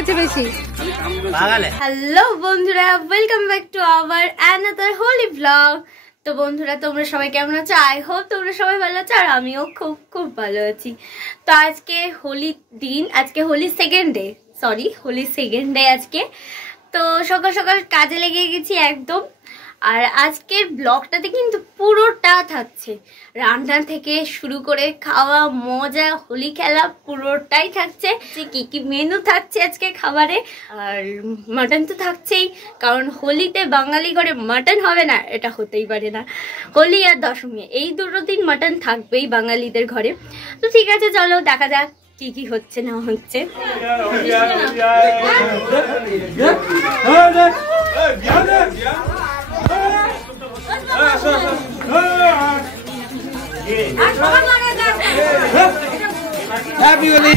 আছে বেশি। হ্যালো বন্ধুরা, welcome back to our another Holi blog. তো বন্ধুরা, তোমরা সবাই কেমন আছো? আই হোপ তোমরা সবাই ভালো আছো, আর আমিও খুব খুব ভালো আছি। তো আজকে হোলির দিন, আজকে হোলি সেকেন্ড ডে আজকে। তো সকাল সকাল কাজে লেগে গেছি একদম। আর আজকের ব্লগটাতে কিন্তু পুরোটা থাকছে, রান্না থেকে শুরু করে খাওয়া, মজা, হোলি খেলা পুরোটাই থাকছে। কি কি মেনু থাকছে আজকে খাবারে, আর মাটন তো থাকছেই, কারণ হোলিতে বাঙালি ঘরে মাটন হবে না এটা হতেই পারে না। হোলি আর দশমী এই দুটো দিন মাটন থাকবেই বাঙালিদের ঘরে। তো ঠিক আছে, চলো দেখা যাক কি কি হচ্ছে না হচ্ছে। Happy Holi!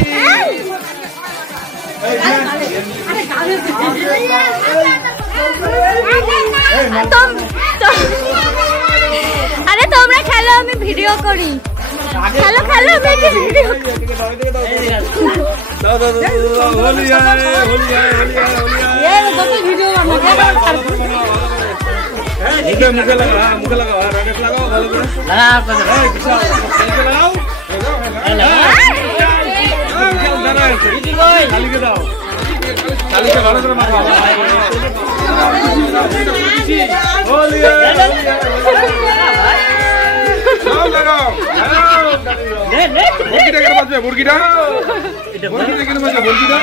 আরে তোমরা খেলো, আমি ভিডিও করি। খেলো খেলো, আমি ভিডিও मुझे लगा रॉकेट लगाओ भालो করে लगाओ खाली के दाओ खाली के भालो করে মারো होली लगाओ लगाओ ले ले मुर्गीটা কেন বাজবে? মুরগিটা কেন বাজবে? মুরগিটা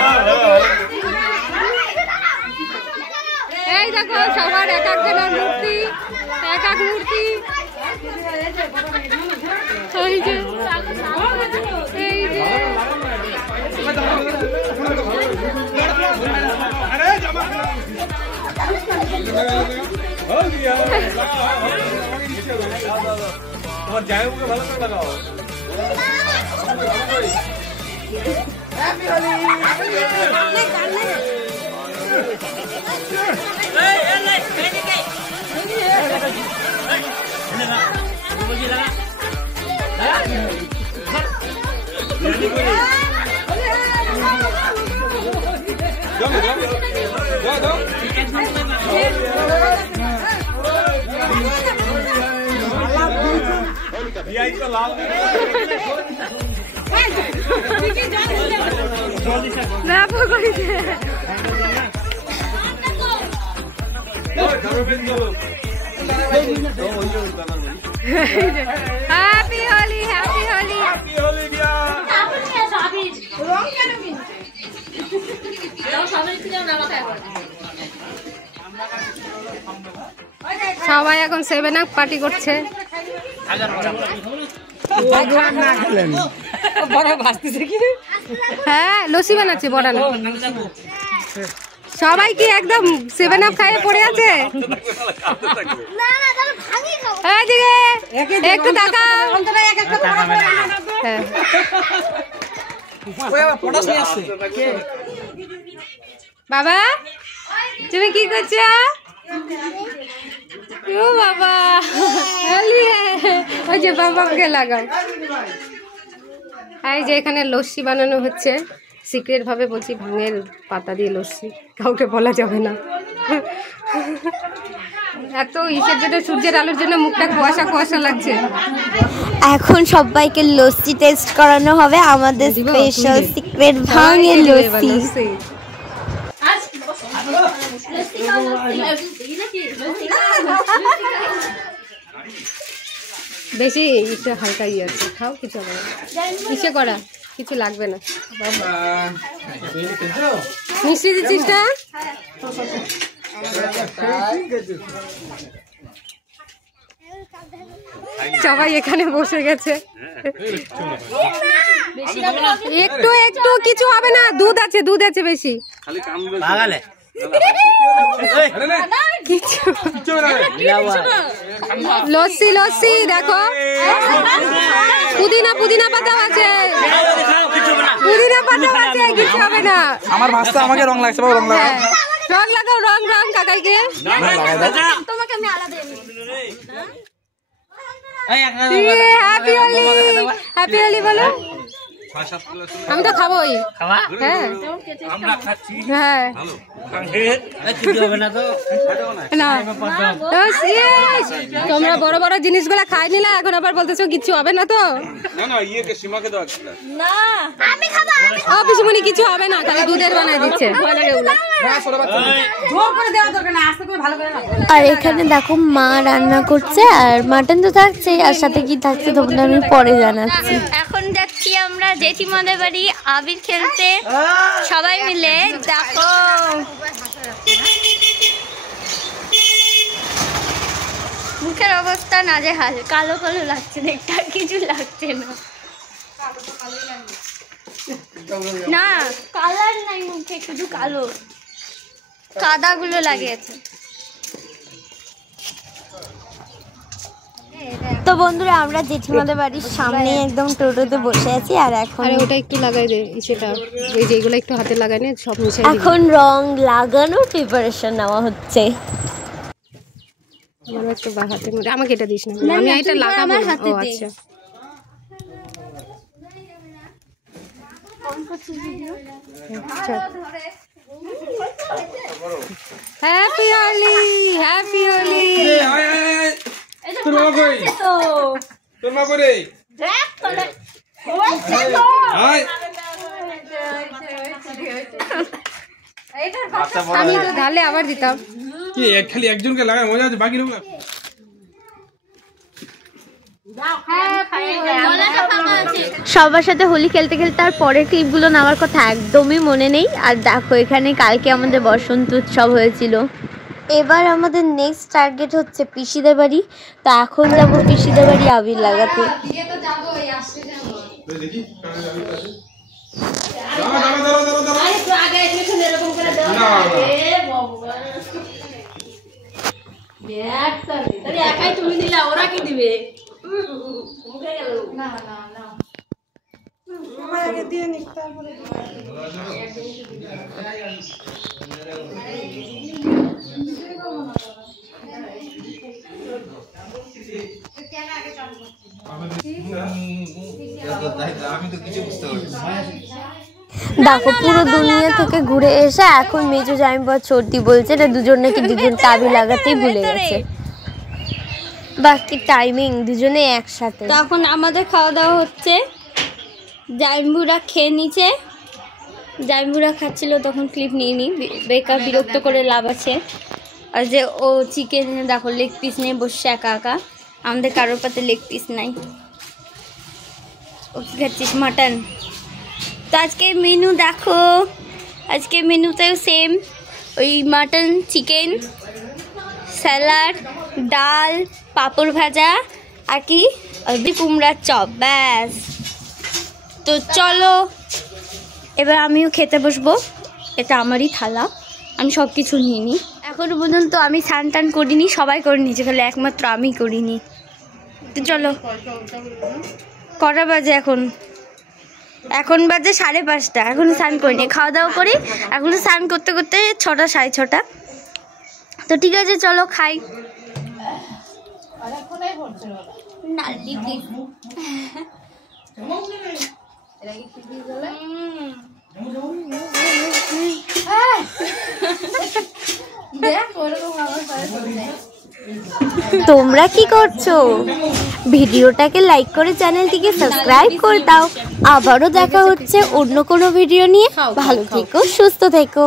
এই দেখো, সবার এক এক জনের মূর্তি, এক এক মূর্তি। এই যে এই যে তোমার জায়গা মুখে ভালো করে লাগাও। Happy Holi! Happy Holi! Happy Holi, happy Holi, happy Holi. সবাই এখন 7 আপ পার্টি করছে। হ্যাঁ, লস্যি বানাচ্ছে, বড়া না। সবাই কি একদম 7 আপ খাইয়ে পড়ে আছে? একটু তাকাও। বাবা, তুমি কি করছো? ও বাবা, ওই যে বাবাকে লাগাও। এই যে এখানে লস্যি বানানো হচ্ছে, সিক্রেট ভাবে বলছি, ভাঙের পাতা দিয়ে লস্যি, কাউকে বলা যাবে না। এত ইসের জন্য, সূর্যের আলোর জন্য মুখটা কুয়াশা কুয়াশা লাগছে। এখন সবাইকে লস্যি টেস্ট করানো হবে, আমাদের স্পেশাল সিক্রেট ভাঙের লস্যি। বেশি একটু হালকা ইয়ে আছে, খাও, কিছু হবে না, ইসে করা কিছু লাগবে না। মিষ্টি দিচ্ছিস না? সবাই এখানে বসে গেছে। একটু একটু কিছু হবে না, দুধ আছে, দুধ আছে বেশি। লস্যি লস্যি দেখো, পুদিনা পুদিনা পাতা আছে, পুদিনা পাতা আছে, কিছু হবে না। আমার ভাষা আমাকে রং লাগছে, রং লাগাও, রং লাগাও, রং রং কাকাইকে তোমাকে আমি আলাদা হ্যাপি হোলি, হ্যাপি হোলি বলো। আমি তো খাবোই। হ্যাঁ হ্যাঁ তোমরা বড় বড় জিনিসগুলা খাই নিলা, এখন আবার বলতেছো কিচ্ছু হবে না তো? পিসুমনি কিছু হবে না, খালি দুধের বানাই দিচ্ছে। আর এখানে দেখো মা রান্না করছে, আর মাটন তো থাকছে, আর সাথে কি থাকছে তোমরা আমি পরে জানাচ্ছি। এখন যাচ্ছি আমরা জেঠিমাদের বাড়ি আবির খেলতে সবাই মিলে। দেখো মুখের অবস্থা নাজেহাল, কালো কালো লাগছে, দেখতে আর কিছু লাগছে না। না কালার নাই মুখে, শুধু কালো কাদাগুলো লাগিয়েছে। তো বন্ধুরা আমরা জেঠিমাদের বাড়ির সামনে একদম টোটোতে বসে আছি, আর এখন ওটা একটু লাগাই দে, সেটা এই যেগুলো একটু হাতে লাগাই নে সব মিশাই দিবি। এখন রং লাগানোর প্রিপারেশন নেওয়া হচ্ছে। আমার একটু হাতে মধ্যে আমাকে এটা দিস না, আমি এটা লাগাবো। ও আচ্ছা হ্যাপি হোলি, হ্যাপি হোলি। তোর মা কই? তোর মা কই রে? আমি তো ঢালে আবার দিতাম। কি খালি একজনকে লাগায় মজা আছে, বাকি লোক সবার সাথে হোলি খেলতে খেলতে আর পরের ক্লিপগুলো নেওয়ার কথা একদমই মনে নেই। আর দেখো এখানে কালকে আমাদের বসন্ত উৎসব হয়েছিল। এবার আমাদের নেক্সট টার্গেট হচ্ছে পিসিদের বাড়ি। তো এখন যাব পিসিদের বাড়ি আবির লাগাতে। একাই তুমি দিলা, ওরা কি দিবে? দেখো পুরো দুনিয়া থেকে ঘুরে এসে এখন মেজো জামাইবাবু সর্দি বলছে না, দুজন নাকি দুজনকে আবির লাগাতেই ভুলে গেছে। বাকি টাইমিং দুজনে একসাথে। তখন আমাদের খাওয়া দাওয়া হচ্ছে, জাইম্বুরা খেয়ে নিচ্ছে। জাইম্বুরা খাচ্ছিল তখন ক্লিপ নিয়ে নি, বেকার বিরক্ত করে লাভ আছে। আর যে ও চিকেন দেখো লেগ পিস নিয়ে বসছে একা একা, আমাদের কারোর পাতে লেগ পিস নাই। ও কি খাচ্ছিস? মাটন। তো আজকে মেনু দেখো, আজকে মেনুতেও সেম ওই মাটন, চিকেন, স্যালাড, ডাল, পাঁপড় ভাজা আর কি কুমড়ার চপ, ব্যাস। তো চলো এবার আমিও খেতে বসবো। এটা আমারই থালা, আমি সব কিছু নিয়ে নিই। এখনো পর্যন্ত আমি স্নান টান করিনি, সবাই করে নিয়েছে, খালি একমাত্র আমি করিনি। তো চলো, কটা বাজে এখন? এখন বাজে 5:30। এখনো স্নান করিনি, খাওয়া দাওয়া করি। এখনো স্নান করতে করতে 6টা 6:30। তো ঠিক আছে চলো খাই। তোমরা কি করছো? ভিডিওটাকে লাইক করে চ্যানেলটিকে সাবস্ক্রাইব করে দাও। আবারও দেখা হচ্ছে অন্য কোনো ভিডিও নিয়ে। ভালো থেকো, সুস্থ থেকো।